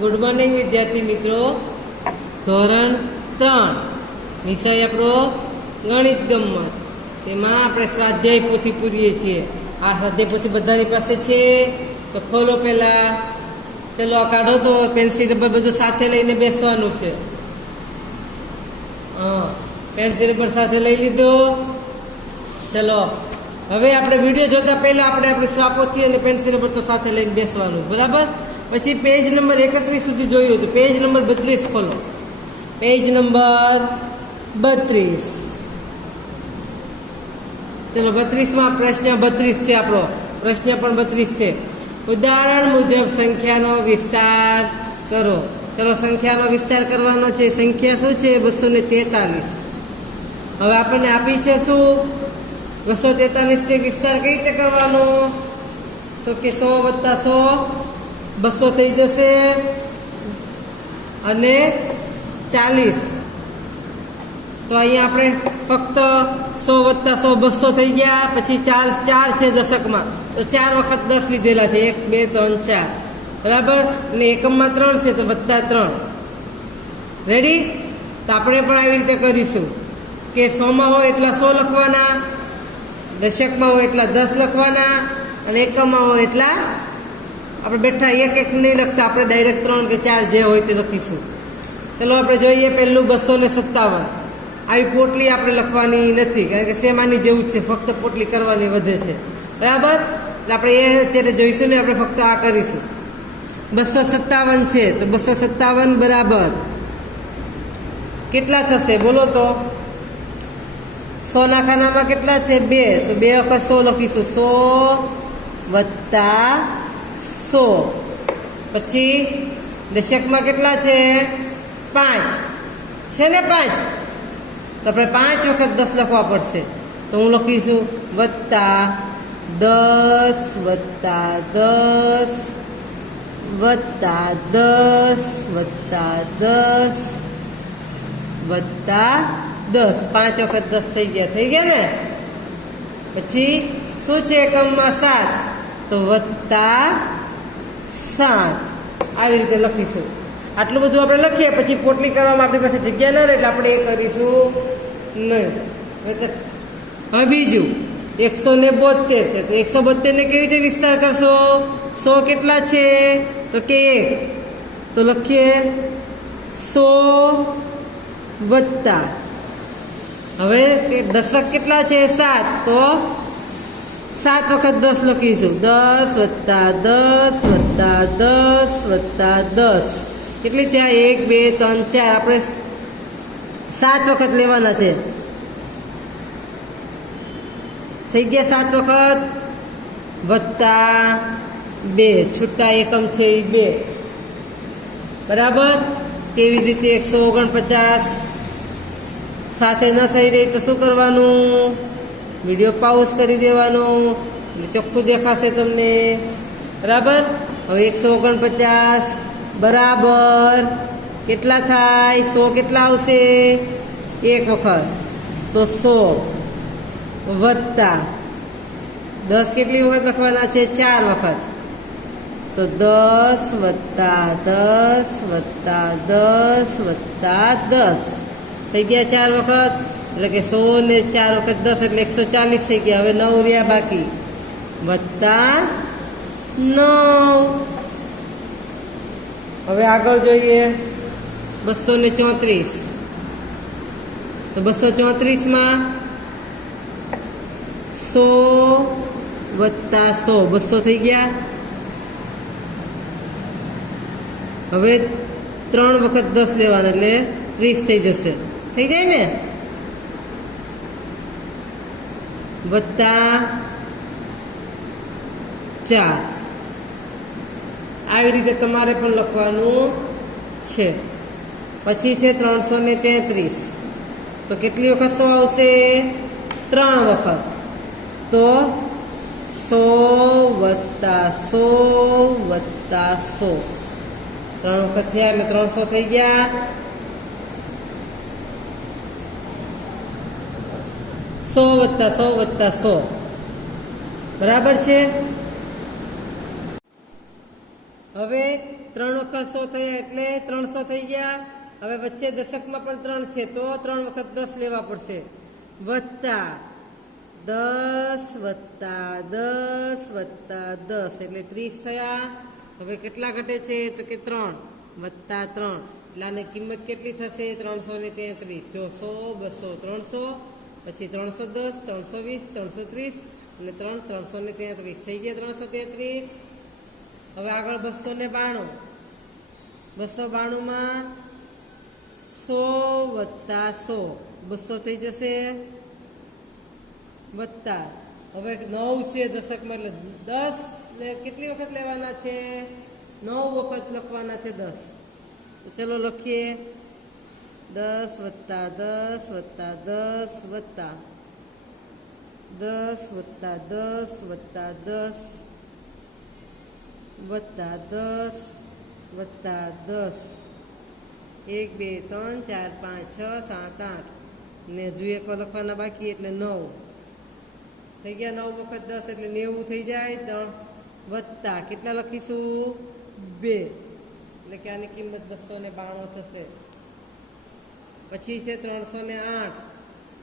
Good morning વિદ્યાર્થી મિત્રો. ધોરણ 3 વિષય આપણો ગણિત ગમ્મત. તેમાં આપણે સ્વાધ્યાય પોથી પૂરીએ છીએ. આ સ્વાધ્યાય પોથી બધાની પાસે છે, તો ખોલો પહેલા. ચલો કાઢો તો પેન્સિલ રબર બધું સાથે લઈને બેસવાનું છે. પેન્સિલ રબર સાથે લઈ લીધો. ચલો હવે આપણે વિડીયો જોતા પહેલા આપણે આપણી સ્વાપોથી અને પેન્સિલ રબર તો સાથે લઈને બેસવાનું, બરાબર. પછી પેજ નંબર 31 સુધી જોયું હતું. પેજ નંબર 32 ખોલો. Page number 32. ચલો 32માં પ્રશ્ન 32 છે આપણો. પ્રશ્ન પણ 32 છે. ઉદાહરણ મુજબ સંખ્યાનો વિસ્તાર કરો. ચલો સંખ્યાનો વિસ્તાર કરવાનો છે. સંખ્યા શું છે? 243. હવે આપણને આપી છે શું? 243 થી વિસ્તાર કઈ રીતે કરવાનો? તો કે 100 + 100 200 થઈ જશે અને 40. તો અહીંયા આપણે ફક્ત 100 + 100 200 થઈ ગયા. પછી 4 છે દશકમાં, તો 4 વખત 10 લીધેલા છે. 1 2 3 4, બરાબર. અને એકમમાં 3 છે, તો +3. રેડી? તો આપણે પણ આવી રીતે કરીશું કે 100માં હોય એટલા 100 લખવાના, દશકમાં હોય એટલા 10 લખવાના, અને એકમમાં હોય એટલા આપણે બેઠા એક નહીં લખતા, આપણે ડાયરેક્ટ 3 કે 4 જે હોય તે લખીશું. ચલો આપણે જોઈએ. પહેલું 257. આવી પોટલી આપણે લખવાની નથી, કારણ કે શેમાની જેવું જ છે, ફક્ત પોટલી કરવાની વધે છે, બરાબર. એટલે આપણે એ અત્યારે જોઈશું ને, આપણે ફક્ત આ કરીશું. 257 છે, તો 257 બરાબર કેટલા થશે બોલો તો? 100 ના ખાનામાં કેટલા છે? 2. તો 2 વખત 100 લખીશું. 100 + 100. પછી દશકમાં કેટલા છે? 5 છે ને? 5. તો આપણે 5 વખત 10 લખવા પડશે. તો હું લખીશું +10 + 10 + 10 + 10 5 વખત 10 થઈ ગયા ને? પછી શું છે? એકમમાં 7, તો +7. આવી રીતે લખીશું. આટલું બધું આપણે લખીએ. પછી પોટલી કરવામાં આપણી પાસે જગ્યા ન રહે, એટલે આપણે એ કરીશું નહીં. હવે બીજું 172 છે, તો 172 ને કેવી રીતે વિસ્તાર કરશો? 100 કેટલા છે? તો કે 1. તો લખીએ 100 + હવે દશક કેટલા છે? 7. તો 7 વખત 10 લખીશું. 10 + 10 + 10 કેટલી છે? 1 2 3 4. આપણે 7 વખત લેવાના છે. થઈ ગયા 7 વખત. +2 છૂટા એકમ છે એ 2, બરાબર. તેવી જ રીતે 149 સાથે ન થઈ રહી તો શું કરવાનું? વિડીયો પાઉઝ કરી દેવાનું, એટલે ચોખ્ખું દેખાશે તમને, બરાબર. હવે 149 બરાબર કેટલા થાય? 100 કેટલા આવશે? 1 વખત, તો 100 + 10 કેટલી વખત લખવાના છે? 4 વખત. તો 10 + 10 + 10 થઈ ગયા 4 વખત. એટલે કે 100 ને 4 વખત 10 એટલે 140 થઈ ગયા. હવે 9 રહ્યા બાકી. +9. હવે આગળ જોઈએ 234. તો 234માં 100 + 100 200 થઈ ગયા. હવે 3 વખત 10 લેવાના, એટલે 30 થઈ જશે. થઈ જાય ને? +4. આવી રીતે તમારે પણ લખવાનું છે. પછી છે 333. તો કેટલી વખત 100 આવશે? 3 વખત. તો 100 + 100 + 100 3 વખત થયા એટલે 300 થઈ ગયા. 100 + 100 + 100 બરાબર છે. હવે 3 વખત 100 થયા એટલે 300 થઈ ગયા. હવે વચ્ચે દશકમાં પણ 3 છે તો 3 વખત 10 લેવા પડશે. વત્તા 10 વત્તા 10 વત્તા 10 એટલે 30 થયા. હવે કેટલા ઘટે છે તો કે 3 વત્તા 3 એટલે આની કિંમત કેટલી થશે 333. જો 100 200 300 પછી 310 320 330 અને 3 333 થઈ ગયા 333. હવે આગળ 292. 292માં 100 વત્તા 100 200 થઈ જશે. વત્તા હવે 9 છે દશકમાં એટલે 10 ને કેટલી વખત લેવાના છે 9 વખત લખવાના છે 10. તો ચલો લખીએ 10 વત્તા 10 વત્તા 10 વત્તા 10 વત્તા 10 વત્તા 10 વત્તા 10 વત્તા 10 1 2 3 4 5 6 7 8 ને હજુ એક લખવાના બાકી એટલે 9 થઈ ગયા. 9 વખત 10 એટલે 90 થઈ જાય. 3 વત્તા કેટલા લખીશું 2 એટલે કે આની કિંમત 292 થશે. પછી છે 308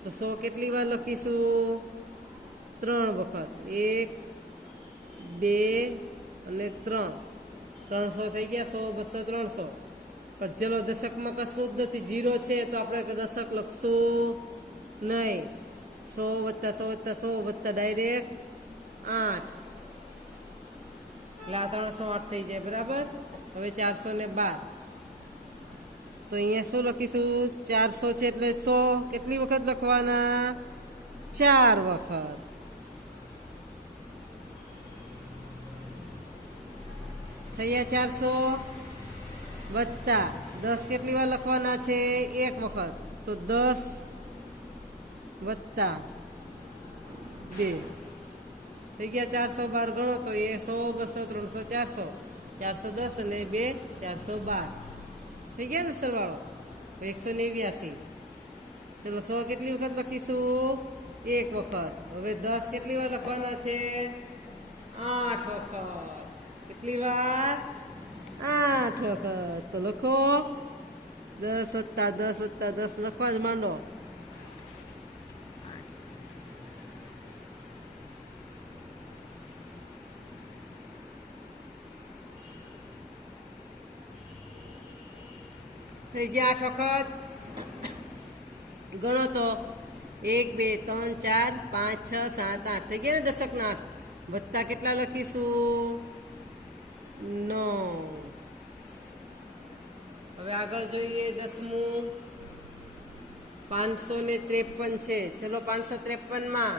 તો 100 કેટલી વાર લખીશું 3 વખત 1 2 અને 3 300 થઈ ગયા. 100 200 300. પણ ચલો દશકમાં કશું જ નથી 0 છે તો આપણે દશક લખશું નહીં. 100 વત્તા 100 વત્તા 100 વત્તા ડાયરેક્ટ 8 એટલે આ 308 થઈ જાય બરાબર. હવે 412 તો અહીંયા શું લખીશું 400 છે એટલે 100 કેટલી વખત લખવાના 4 વખત. થયા 400 વત્તા 10 કેટલી વાર લખવાના છે 1 વખત તો 10 વત્તા 2 થઈ ગયા 412. ગણો તો એ 100 200 300 400 410 અને 2 412 થઈ ગયા ને સરવાળો 189. ચલો 100 કેટલી વખત લખીશું 1 વખત. હવે 10 કેટલી વાર લખવાના છે 8 વખત. કેટલી વાર 8 વખત. તો લખો 10 વત્તા 10 વત્તા 10 લખવા જ માંડો. થઈ ગયા 8 વખત. ગણો તો 1 2 3 4 5 6 7 8 થઈ ગયા ને દશકના 8. વત્તા કેટલા લખીશું 9. હવે આગળ જોઈએ 10મું 553 છે. ચલો 553માં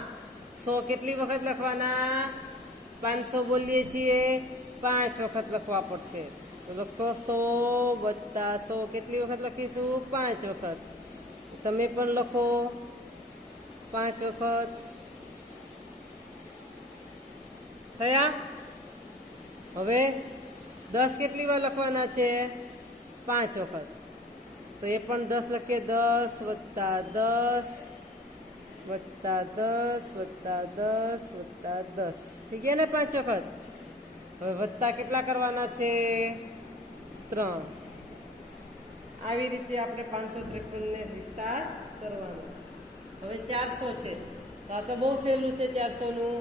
100 કેટલી વખત લખવાના 500 બોલીએ છીએ 5 વખત લખવા પડશે. તો લખો 100 વત્તા 100 કેટલી વખત લખીશું 5 વખત. તમે પણ લખો 5 વખત. થયા. હવે 10 કેટલી વાર લખવાના છે 5 વખત. તો એ પણ 10 લખીએ 10 વત્તા 10 વત્તા 10 વત્તા 10 વત્તા 10 થઈ ગયા ને 5 વખત. હવે વત્તા કેટલા કરવાના છે 3. આવી રીતે આપણે 553 ને વિસ્તાર કરવાનો. હવે 400 છે તો આ તો બહુ સહેલું છે 400નું.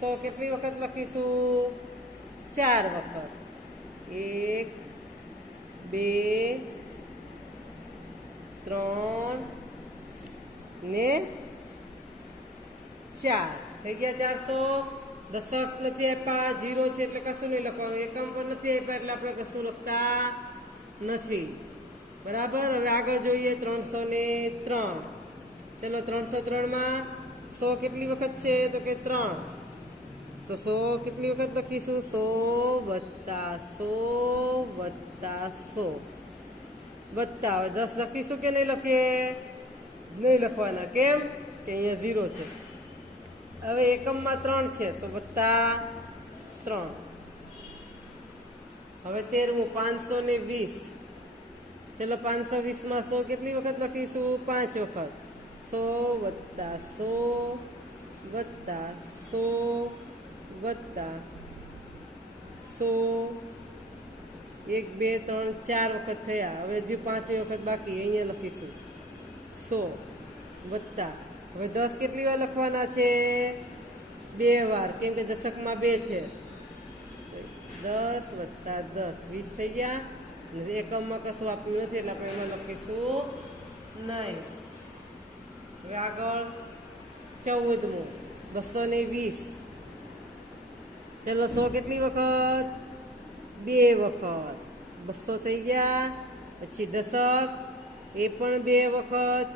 100 કેટલી વખત લખીશું 4 વખત. 1 2 3 ને 4 થઈ ગયા 400. દશક નથી આપ્યા 0 છે એટલે કશું નહીં લખવાનું. એકમ પણ નથી આપ્યા એટલે આપણે કશું લખતા નથી બરાબર. હવે આગળ જોઈએ 303. ચલો 303માં 100 કેટલી વખત છે તો કે 3. તો 100 કેટલી વખત લખીશું 100 વત્તા 100 વત્તા 100 વત્તા. હવે 10 લખીશું કે નહીં લખીએ નહીં લખવાના. કેમ કે અહીંયા 0 છે. હવે એકમમાં 3 છે તો વત્તા 3. હવે 13મું 520. ચલો 520માં 100 કેટલી વખત લખીશું 5 વખત. 100 વત્તા 100 વત્તા 100 વત્તા 100 1 2 3 4 વખત થયા. હવે હજી 5મી વખત બાકી, અહીંયા લખીશું 100 વત્તા. હવે 10 કેટલી વાર લખવાના છે? 2 વાર, કેમ કે દશકમાં 2 છે. 10 વત્તા 10 20 થઈ ગયા. એકમમાં કશું આપ્યું નથી એટલે આપણે એમાં લખીશું નહીં. હવે આગળ 14મું 220. ચલો 100 કેટલી વખત? 2 વખત. 200 થઈ ગયા. પછી દશક, એ પણ 2 વખત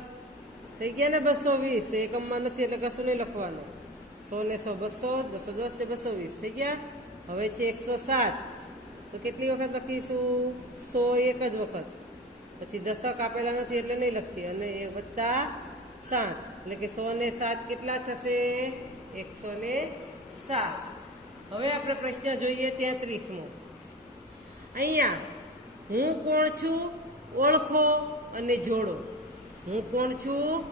થઈ ગયા ને. 220 એકમમાં નથી એટલે કશું નહીં લખવાનું. 100 ને 100 200, 210 ને 220 થઈ ગયા. હવે છે 107, તો કેટલી વખત લખીશું? 100 એક જ વખત. પછી દશક આપેલા નથી એટલે નહીં લખીએ. અને એ વત્તા 7 એટલે કે 100 ને 7 કેટલા થશે? 107. હવે આપણે પ્રશ્ન જોઈએ 33મો. અહીંયા હું કોણ છું ઓળખો અને જોડો. હું કોણ છું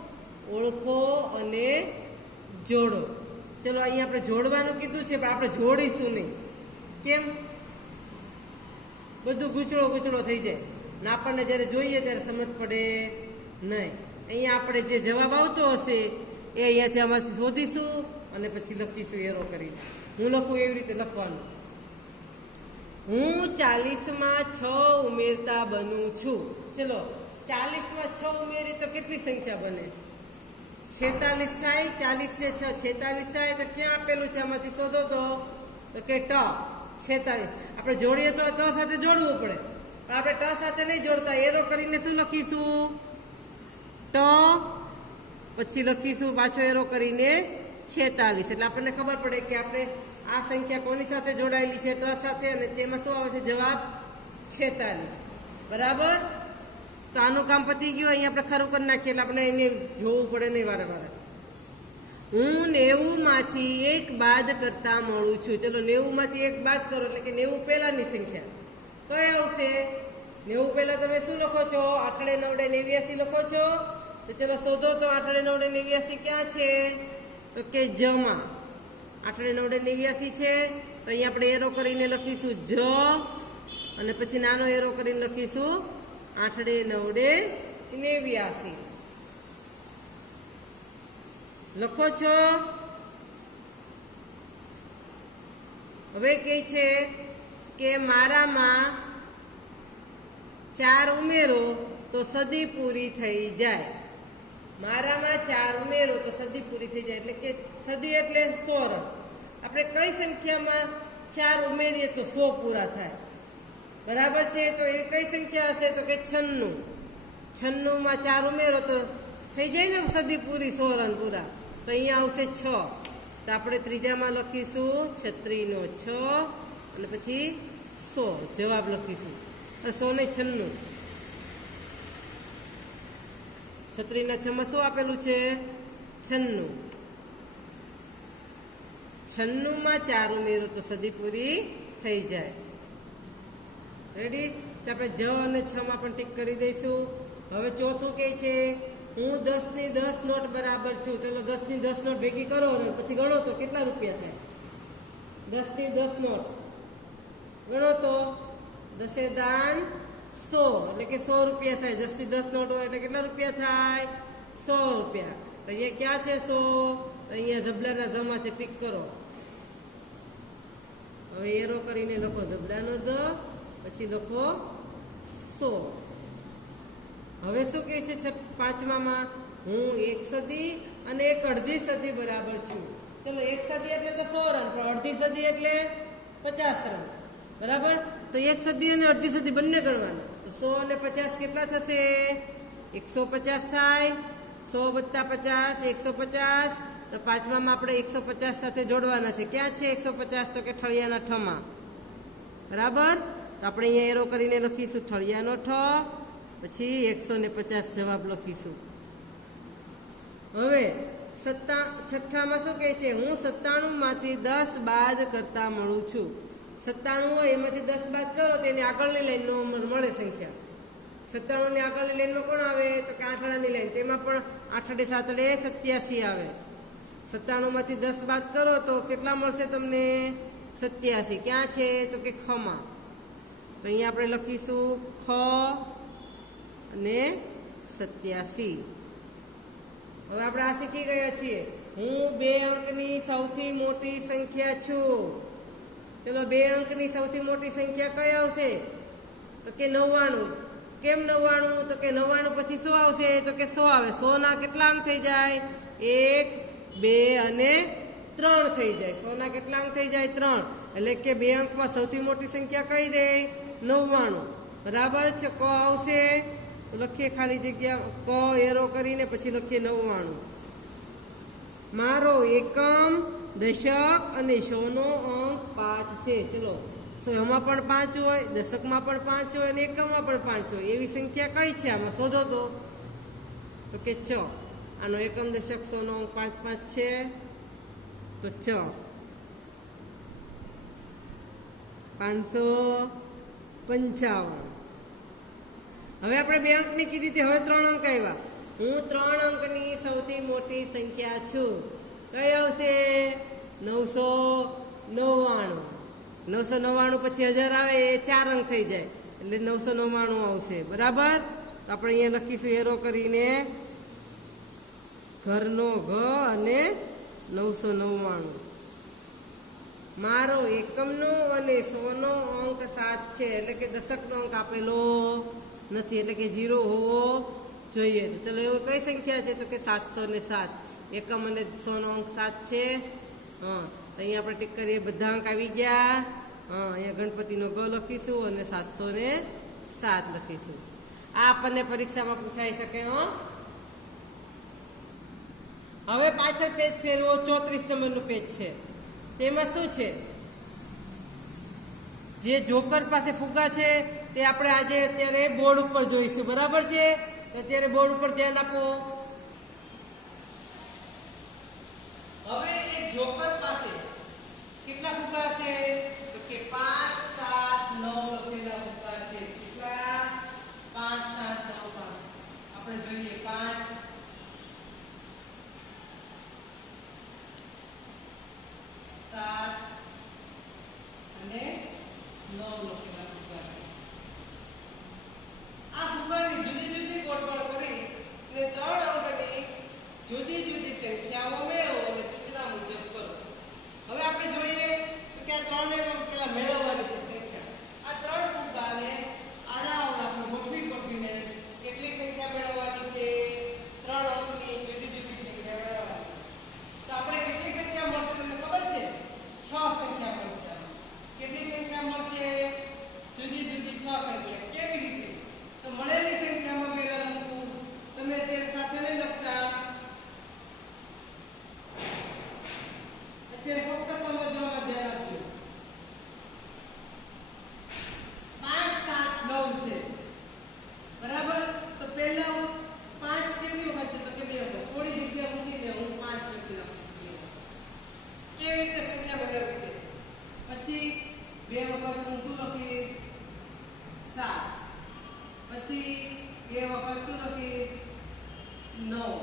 ઓળખો અને જોડો. ચલો અહીંયા આપણે જોડવાનું કીધું છે, પણ આપણે જોડીશું નહીં. કેમ? બધું ગૂંચળો થઈ જાય ને આપણને જ્યારે જોઈએ ત્યારે સમજ પડે નહીં. અહીંયા આપણે જે જવાબ આવતો હશે એ અહીંયાથી આમાંથી શોધીશું અને પછી લખીશું એરો કરી. હું લખું એવી રીતે લખવાનું. હું 40માં 6 ઉમેરતા બનું છું. ચલો 40માં 6 ઉમેરી તો કેટલી સંખ્યા બને? 46 થાય. 40 ને 6 46 થાય. તો ક્યાં આપેલું છે આમાંથી શોધો તો કે ટ 46. આપણે જોડીએ તો ટ સાથે જોડવું પડે, પણ આપણે ટ સાથે નહીં જોડતા. એરો કરીને શું લખીશું? ટ, પછી લખીશું પાછો એરો કરીને 46. એટલે આપણને ખબર પડે કે આપણે આ સંખ્યા કોની સાથે જોડાયેલી છે? ટ સાથે. અને તેમાં શું આવે છે જવાબ? 46. બરાબર. તો આનું કામ પતી ગયું. અહીંયા આપણે ખરું કરી નાખીએ એટલે આપણે એને જોવું પડે નહીં વારે વારે. હું 90માંથી 1 બાદ કરતા મળું છું. ચલો 90માંથી 1 બાદ કરો એટલે કે 90 પહેલાની સંખ્યા કઈ આવશે? 90 પહેલા તમે શું લખો છો? 8 9 89 લખો છો. તો ચલો શોધો તો 8 9 89 ક્યાં છે? તો કે જમાં 8 9 89 છે. તો અહીંયા આપણે એરો કરીને લખીશું જ, અને પછી નાનો એરો કરીને લખીશું 8 9 89. લખો છો? હવે કહે છે કે મારામાં 4 ઉમેરો તો સદી પૂરી થઈ જાય. મારામાં 4 ઉમેરો તો સદી પૂરી થઈ જાય. એટલે કે સદી એટલે 100. આપણે કઈ સંખ્યામાં 4 ઉમેરીએ તો 100 પૂરા થાય? બરાબર છે. તો એ કઈ સંખ્યા હશે? તો કે 96. 96માં 4 ઉમેરો તો થઈ જાય ને સદી પૂરી, 100 રન પૂરા. તો અહીંયા આવશે 6. તો આપણે ત્રીજામાં લખીશું 36 નો 6 અને પછી 100 જવાબ લખીશું. 100 ને 96. 36 ના 6 માં શું આપેલું છે? 96. 96માં 4 ઉમેરો તો સદી પૂરી થઈ જાય. રેડી? તો આપણે જ અને 6 માં પણ ટીક કરી દઈશું. હવે ચોથું કહે છે હું 10 ની 10 નોટ બરાબર છું. ચલો 10 ની 10 નોટ ભેગી કરો અને પછી ગણો તો કેટલા રૂપિયા થાય? 10 ની 10 નોટ ગણો તો 10 દાન 100 એટલે કે 100 રૂપિયા થાય. 10 ની 10 નોટ હોય એટલે કેટલા રૂપિયા થાય? 100 રૂપિયા. તો અહીંયા ક્યાં છે 100? તો અહીંયા ઝબલાના જમા છે, ટીક કરો. હવે એરો કરીને લખો ઝબલાનો જ, પછી લખો 100. હવે શું કહે છે 5માં? હું 1 સદી અને 1 અડધી સદી બરાબર છું. ચલો 1 સદી એટલે તો 100 રન, પણ અડધી સદી એટલે 50 રન. બરાબર. તો 1 સદી અને અડધી સદી બંને ગણવાના. તો 100 અને 50 કેટલા થશે? 150 થાય. 100 વત્તા 50 150. તો 5માં આપણે 150 સાથે જોડવાના છે. ક્યાં છે 150? તો કે ઠળિયાના ઠમાં. બરાબર. તો આપણે અહીંયા એરો કરીને લખીશું ઠળિયાનો ઠ, પછી 150 જવાબ લખીશું. હવે 6માં શું કહે છે? હું 97માંથી 10 બાદ કરતા મળું છું. 97 હોય એમાંથી 10 બાદ કરો તો એની આગળની લાઈનનો મળે સંખ્યા. 97 ની આગળની લાઈનમાં કોણ આવે? તો કે આઠડાની લાઈન. તેમાં પણ 8 7 87 આવે. 97 માંથી 10 બાદ કરો તો કેટલા મળશે તમને? 87. ક્યાં છે? તો કે ખમાં. તો અહીંયા આપણે લખીશું ખ અને 87. હવે આપણે આ શીખી ગયા છીએ. હું 2 અંકની સૌથી મોટી સંખ્યા છું. ચલો 2 અંકની સૌથી મોટી સંખ્યા કઈ આવશે? તો કે 99. કેમ 99? તો કે 99 પછી શું આવશે? તો કે 100 આવે. 100 ના કેટલા અંક થઈ જાય? 1, 2 અને 3 થઈ જાય. 100 ના કેટલા અંક થઈ જાય? 3. એટલે કે 2 અંકમાં સૌથી મોટી સંખ્યા કઈ દે? 99. બરાબર છે. ક આવશે તો લખીએ ખાલી જગ્યા ક એરો કરીને પછી લખીએ 99. મારો એકમ, દશક અને 100 નો અંક 5 છે. ચલો 100માં પણ 5 હોય, દશકમાં પણ 5 હોય અને એકમમાં પણ 5 હોય એવી સંખ્યા કઈ છે? આમાં શોધો તો કે 6. આનો એકમ, દશક, 100 નો અંક 5 5 છે તો 6. 555. હવે આપણે 2 અંકની કીધી હતી, હવે 3 અંક આવ્યા. હું 3 અંકની સૌથી મોટી સંખ્યા છું. કઈ આવશે? 999. 999 પછી 1000 આવે એ 4 અંક થઈ જાય એટલે 999 આવશે. બરાબર. તો આપણે અહીંયા લખીશું એરો કરીને ઘરનો ઘ અને 999. મારો એકમનો અને 100 નો અંક 7 છે એટલે કે દશકનો અંક આપેલો નથી એટલે કે 0 હોવો જોઈએ. તો ચલો એવો કઈ સંખ્યા છે? તો કે 707. એકમ અને 100 નો અંક 7 છે. હા, તો અહીંયા આપણે ટીક કરીએ. બધા અંક આવી ગયા. હા, અહીંયા ગણપતિનો ગ લખીશું અને 707 લખીશું. આ આપણને પરીક્ષામાં પૂછાઈ શકે. હવે પાછળ પેજ ફેરવો. 34 નંબરનું પેજ છે. તેમાં શું છે? જે જોકર પાસે ફુગ્ગા છે તે આપણે આજે અત્યારે બોર્ડ ઉપર જોઈશું. બરાબર છે. તો અત્યારે બોર્ડ ઉપર ધ્યાન આપો. હવે એક જોકર પાસે કેટલા ફુગ્ગા છે? તો કે 5, 7, 9 લખેલા ફુગ્ગા છે. કેટલા? 5, 7, 9. આપણે જોઈએ 5, 7 અને 9 લખેલા ફુગ્ગા છે. આ ફુગ્ગાની જુદી જુદી ગોઠવણ કરી અને 3 અંકની જુદી જુદી સંખ્યાઓ મેળવો અને સૂચના મુજબ કરો. હવે આપણે જોઈએ તો કે આ 3 ને પેલા મેળવવાની સંખ્યા. આ 3 ફુગ્ગાને આડાઅવળા આપણે ગોઠવીને કેટલી સંખ્યા મેળવવાની છે? 3 અંકની જુદી જુદી સંખ્યા મેળવવાની. તો આપણે કેટલી સંખ્યા મળશે તમને ખબર છે? 6 સંખ્યા મળશે. કેટલી સંખ્યા મળશે? જુદી જુદી 6 સંખ્યા. કેવી રીતે? તો મળેલી સંખ્યામાં પહેલા લખવું. તમે અત્યારે સાથે નહીં લખતા, અત્યારે ફક્ત સમજવામાં ધ્યાન આપજો. 5, 7, 9 છે. બરાબર. તો પહેલા 5 કેટલી વખત છે? તો કે 2 વખત. થોડી જગ્યા મૂકીને હું 5 લખી નાખું. કેવી રીતે સંખ્યા મેળવવી? પછી 2 વખત હું શું લખીશ? 7. પછી 2 વખત શું લખીશ? 9.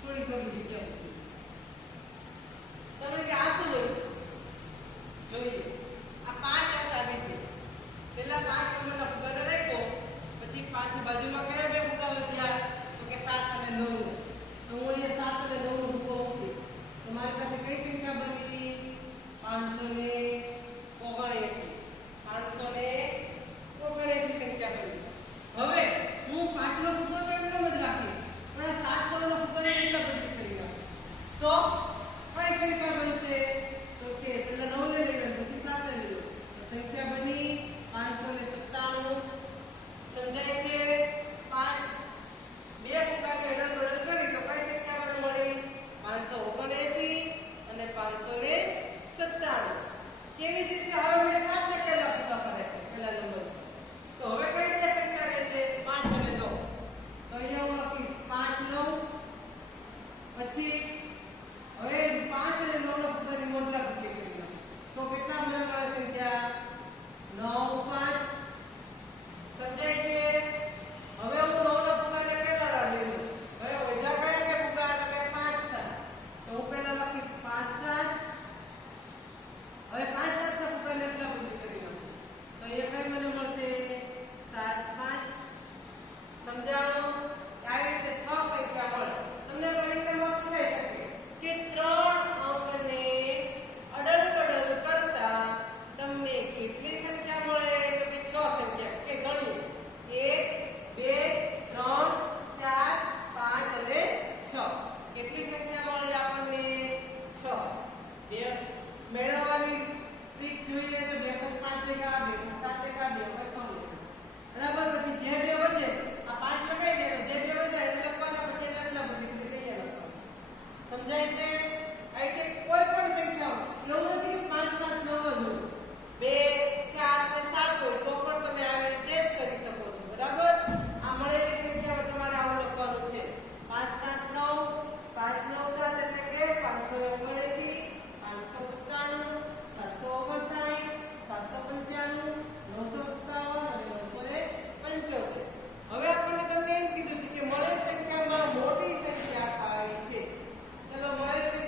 થોડી થોડી જગ્યા મૂકીશ. તમે કે આ શું લખ્યું? જોઈએ. આ 5 અંક આવી છે. પેલા 5 નંબરના ફુગ્ગા રાખ્યો. પછી પાછી બાજુમાં કયા 2 ફુગ્ગા વધ્યા? તો કે 7 અને 9. તો હું અહીંયા 7 અને 9 નો ફુગ્ગો મૂકીશ. તો મારી પાસે કઈ સંખ્યા બની? 579. 579 સંખ્યા બની. હવે હું 5 નો ફુગ્ગો તો એમ જ રાખીશ, પણ આ 7 નો ફુગ્ગો કેટલા બદલી કરી નાખું. તો કઈ સંખ્યા બનશે? તો કે પેલા 9 ને લઈ પછી કેટલી સંખ્યા મળે તો કે 6 સંખ્યા કે ગણીએ 1 2 3 4 5 અને 6 કેટલી સંખ્યા મળે આપણને 6 બે મેળવવાની ટ્રીક જોઈએ તો 2 વખત 5 લેખા 2 વખત 7 લેખા 2 વખત 9 લેખા બરાબર પછી જે બે વધે આ 5 લખાઈ જાય તો જે બે વધે એટલે લખવાના પછી એટલા બદલી કઈ લખવાના સમજાય છે આ રીતે કોઈ પણ સંખ્યા એવું નથી કે 5 7 9 જ હોય 2 4 અને 7 હોય તો પણ તમે આવી રીતે જ કરી શકો છો બરાબર આ મળેલી સંખ્યાઓ તમારે આવું લખવાનું છે 5 7 9 5 9 7 એટલે કે 579 597 759 795 957 અને 975 હવે આપણને તમને એમ કીધું છે કે મળેલ સંખ્યામાં મોટી સંખ્યા કઈ છે ચલો મળેલ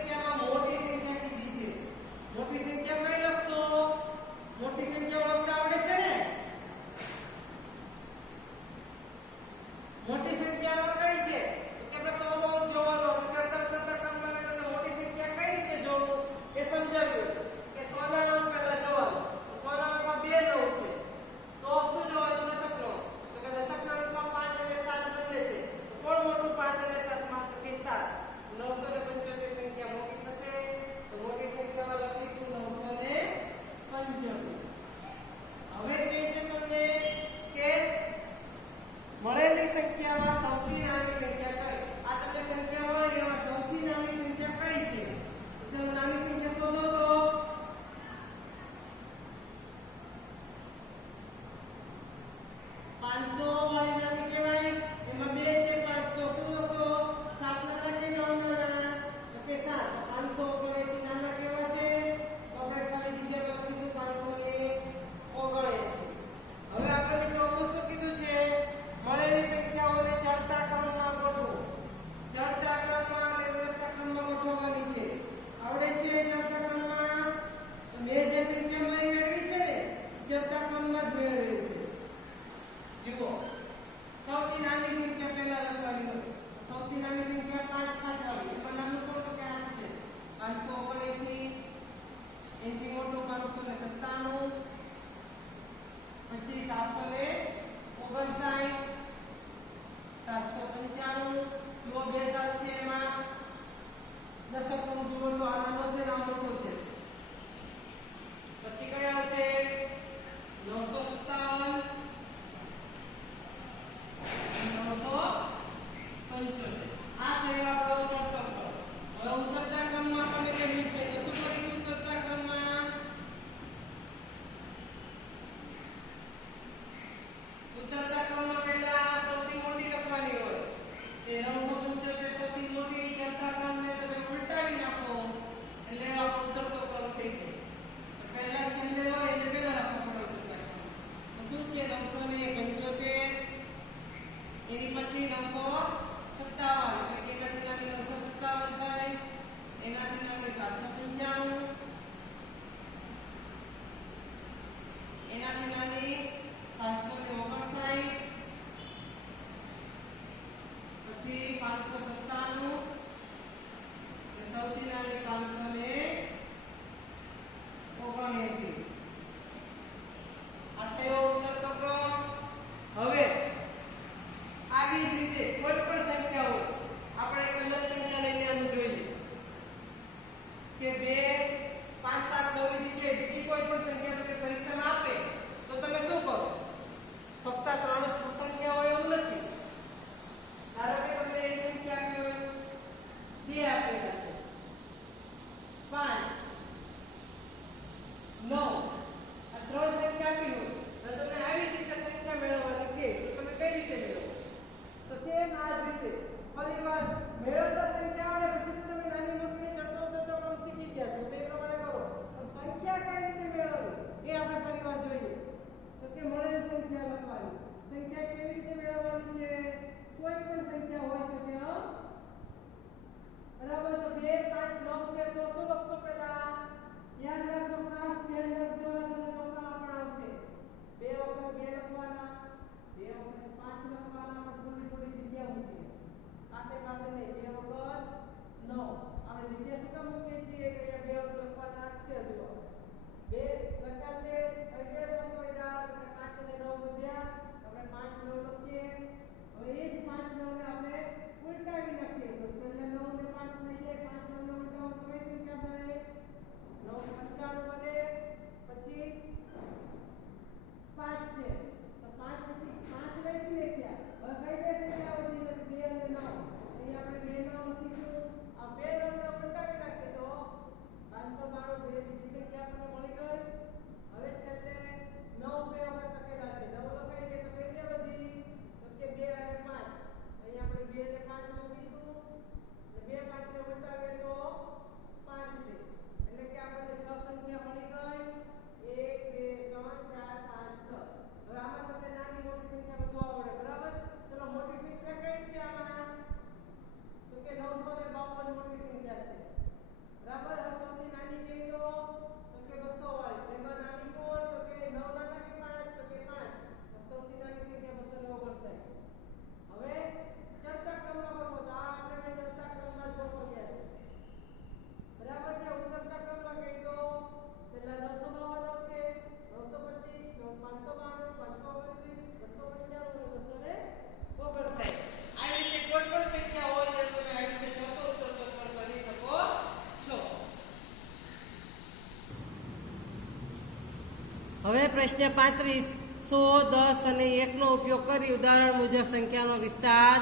પ્રશ્ન 35 100, 10 અને 1 નો ઉપયોગ કરી ઉદાહરણ મુજબ સંખ્યાનો વિસ્તાર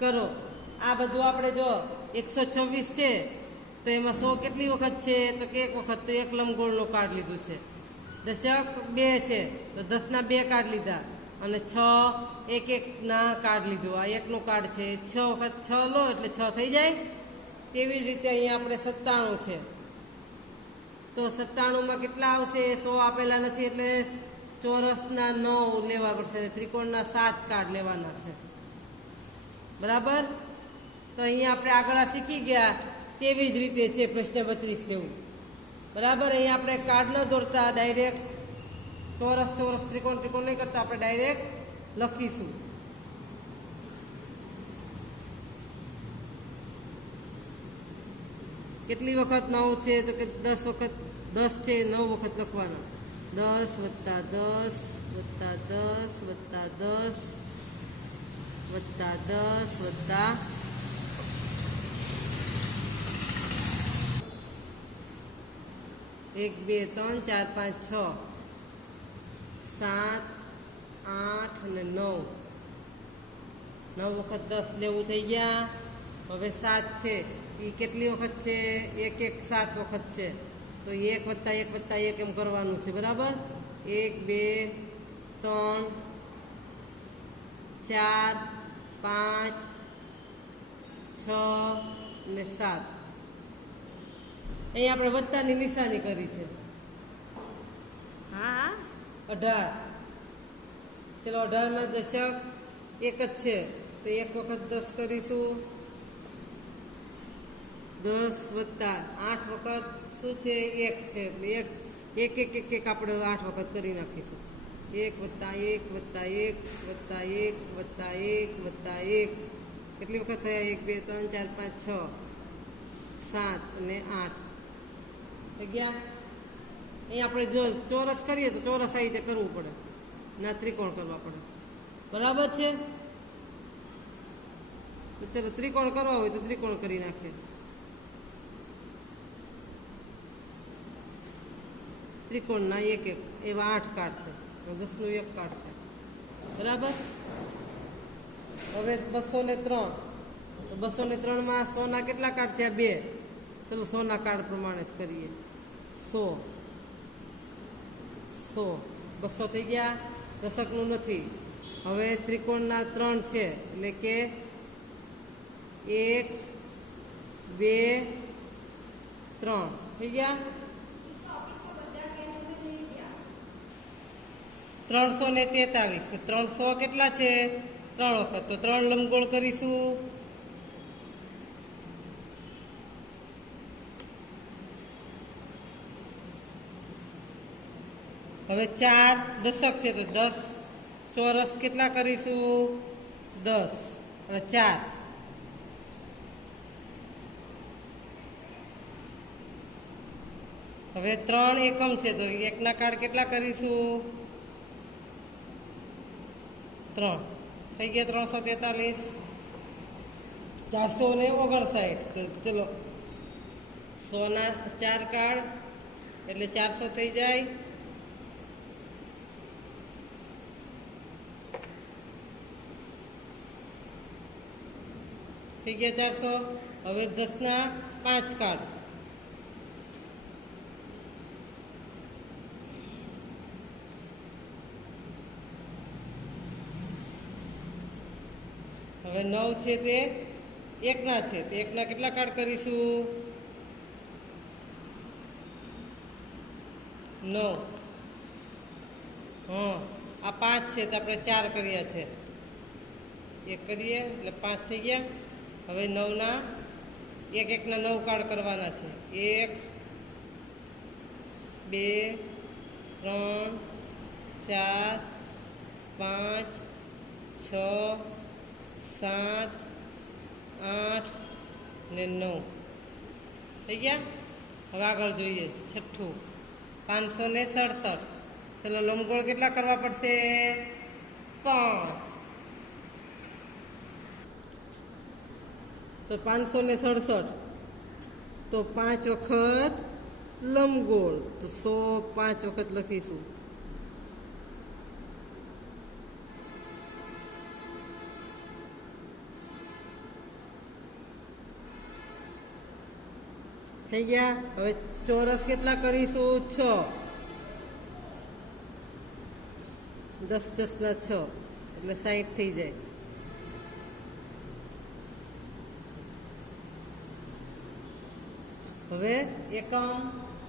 કરો. આ બધું આપણે જો 126 છે તો એમાં 100 કેટલી વખત છે તો કે એક વખત, તો એક લંબગોળનું કાર્ડ લીધું છે. દશક 2 છે તો 10ના 2 કાર્ડ લીધા અને 6 એક એકના કાર્ડ લીધું. આ એકનું કાર્ડ છે, 6 વખત 6 લો એટલે 6 થઈ જાય. તેવી જ રીતે અહીંયા આપણે 97 છે તો 97માં કેટલા આવશે? 100 આપેલા નથી એટલે ચોરસના 9 લેવા પડશે, ત્રિકોણના 7 કાર્ડ લેવાના છે. બરાબર. તો અહીંયા આપણે આગળ શીખી ગયા તેવી જ રીતે છે પ્રશ્ન 32 જેવું. બરાબર. અહીંયા આપણે કાર્ડ ન દોરતા ડાયરેક્ટ ચોરસ ચોરસ ત્રિકોણ ત્રિકોણ નહીં કરતા, આપણે ડાયરેક્ટ લખીશું. કેટલી વખત 9 છે તો કે 10 વખત 10 છે, 9 વખત લખવાના. 10 વત્તા 10 વત્તા 10 વત્તા 10 વત્તા 10 વત્તા 1 2 3 4 5 6 7 8 અને 9. 9 વખત 10 લેવું થઈ ગયા. હવે 7 છે એ કેટલી વખત છે? 1 1 7 વખત છે તો 1 વત્તા 1 વત્તા 1 એમ કરવાનું છે. બરાબર. 1 2 3 4 5 6 અને 7. અહીંયા આપણે વત્તાની નિશાની કરી છે. હા 18. ચલો 18માં દશક 1 જ છે તો 1 વખત 10 કરીશું. 10 વત્તા 8 વખત શું છે? 1 છે એટલે 1 1 1 1 આપણે 8 વખત કરી નાખીશું. 1 વત્તા 1 વત્તા 1 વત્તા 1 વત્તા 1 વત્તા 1 કેટલી વખત થયા? 1 2 3 4 5 6 7 અને 8 થઈ ગયા. અહીં આપણે જો ચોરસ કરીએ તો ચોરસ આ રીતે કરવું પડે, ના ત્રિકોણ કરવા પડે. બરાબર છે. તો ચલો ત્રિકોણ કરવા હોય તો ત્રિકોણ કરી નાખીએ. ત્રિકોણના 1 1 એવા 8 કાઢશે તો 10નું 1 કાઢશે. બરાબર. હવે 203 તો 203માં 100ના કેટલા કાર્ડ થયા? 2. ચલો 100ના કાર્ડ પ્રમાણે જ કરીએ. 100 100 200 થઈ ગયા. દશકનું નથી. હવે ત્રિકોણના 3 છે એટલે કે 1 2 3 થઈ ગયા. 343. તો 300 કેટલા છે? 3 વખત તો 3 લંબગોળ કરીશું. હવે 4 દશક છે તો 10 ચોરસ કેટલા કરીશું? 10 અને 4. હવે 3 એકમ છે તો 1ના કાર્ડ કેટલા કરીશું? 3 થઈ ગયા. 343. 459 તો ચલો 100ના 4 કાર્ડ એટલે 400 થઈ જાય. થઈ ગયા 400. હવે 10ના 5 કાર્ડ હવે 9 છે તે 1ના છે તે 1ના કેટલા કાર્ડ કરીશું? 9. આ 5 છે તો આપણે 4 કર્યા છે. 1 કરીએ એટલે 5 થઈ ગયા. હવે 9ના 1 1ના 9 કાર્ડ કરવાના છે. 1 2 3 4 5 6 7 8 ને 9 થઈ ગયા. હવે આગળ જોઈએ. 6 567. ચલો લંબગોળ કેટલા કરવા પડશે? 5. તો 567 તો 5 વખત લંબગોળ તો 100 5 વખત લખીશું. થઈ ગયા. હવે ચોરસ કેટલા કરીશું? 6. 10 10 ના 6 એટલે 60 થઈ જાય. હવે એકમ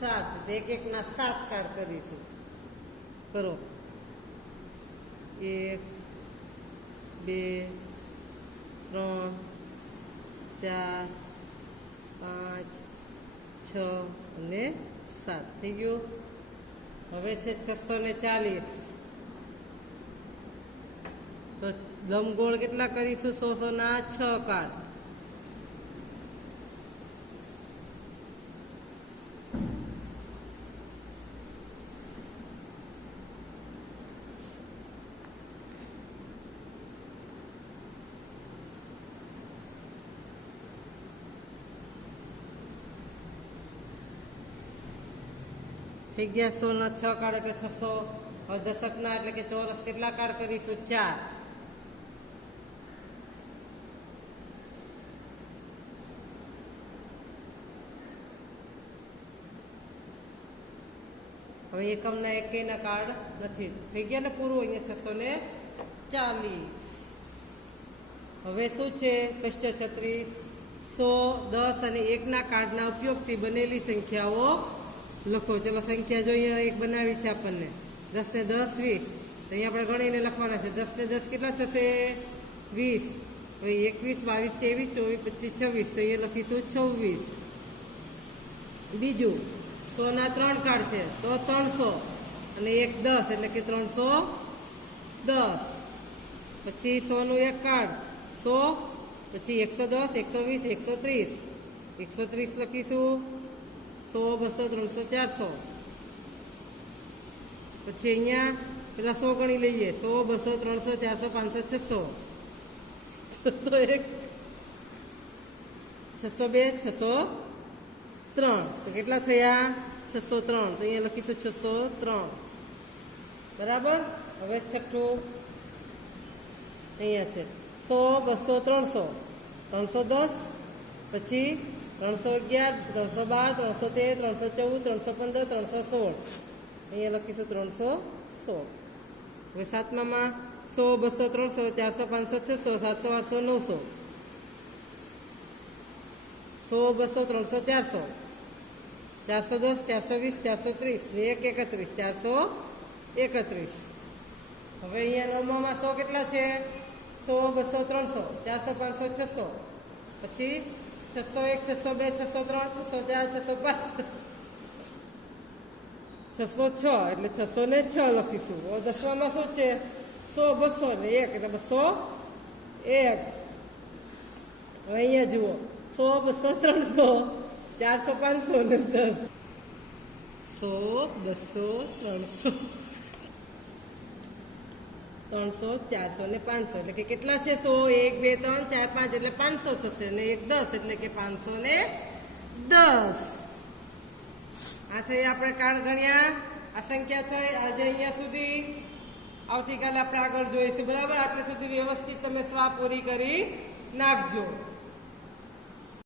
7 એક એક ના 7 કાર્ડ કરીશું. કરો 1 2 3 4 5 6 અને 7 થઈ ગયું. હવે છે 640. તો લંબગોળ કેટલા કરીશું? 100 ના 6 કાર્ડ. થઈ ગયા. 100 ના 6 કાર્ડ એટલે 600. હવે દશકના એટલે કે ચોરસ કેટલા કાર્ડ કરીશું? 4. હવે એકમના એકેયના કાર્ડ નથી. થઈ ગયા ને પૂરું. અહીંયા 640. હવે શું છે? 536. 100 10 અને 1ના કાર્ડના ઉપયોગથી બનેલી સંખ્યાઓ લખો. ચલો સંખ્યા જોઈએ. એક બનાવી છે આપણને. 10 ને 10 20. તો અહીંયા આપણે ગણીને લખવાના છે. 10 ને 10 કેટલા થશે? 20. હવે 21 22 23 24 25 26. તો અહીંયા લખીશું 26. બીજું 100 ના 3 કાર્ડ છે તો 300 અને 1 10 એટલે કે 310. પછી 100 નું એક કાર્ડ 100, પછી 110 120 130. 130 લખીશું. 100 200 300 400. પછી અહીંયા પેલા 100 ગણી લઈએ. 100 200 300 400 500 600 1 602 603. તો કેટલા થયા? 603. તો અહીંયા લખીશું 603. બરાબર. હવે છઠ્ઠું અહીંયા છે 100 200 300 310. પછી 311 312 313 314 315 316. અહીંયા લખીશું 316. હવે સાતમામાં 100 200 300 400 500 600 700 800 900. 100 200 300 400 410 420 430 1 31 431. હવે અહીંયા નવમામાં 100 કેટલા છે? 100 200 300 400 500 600. પછી 601 602 603 604 605 606 એટલે 606 લખીશું. હવે દસમામાં શું છે? 100 200 ને 1 એટલે 201. હવે અહીંયા જુઓ 100 200 300 400 500 ને 10. 100 200 300 400 ને 500 એટલે કે કેટલા છે? 100 1 2 3 4 5 એટલે 500 થશે ને 1 10 એટલે કે 510. આ થઈ આપણે કાર્ડ ગણ્યા. આ સંખ્યા થઈ. આજે અહીંયા સુધી. આવતીકાલે આપણે આગળ જોઈશું. બરાબર. આટલે સુધી વ્યવસ્થિત તમે સ્વા પૂરી કરી નાખજો.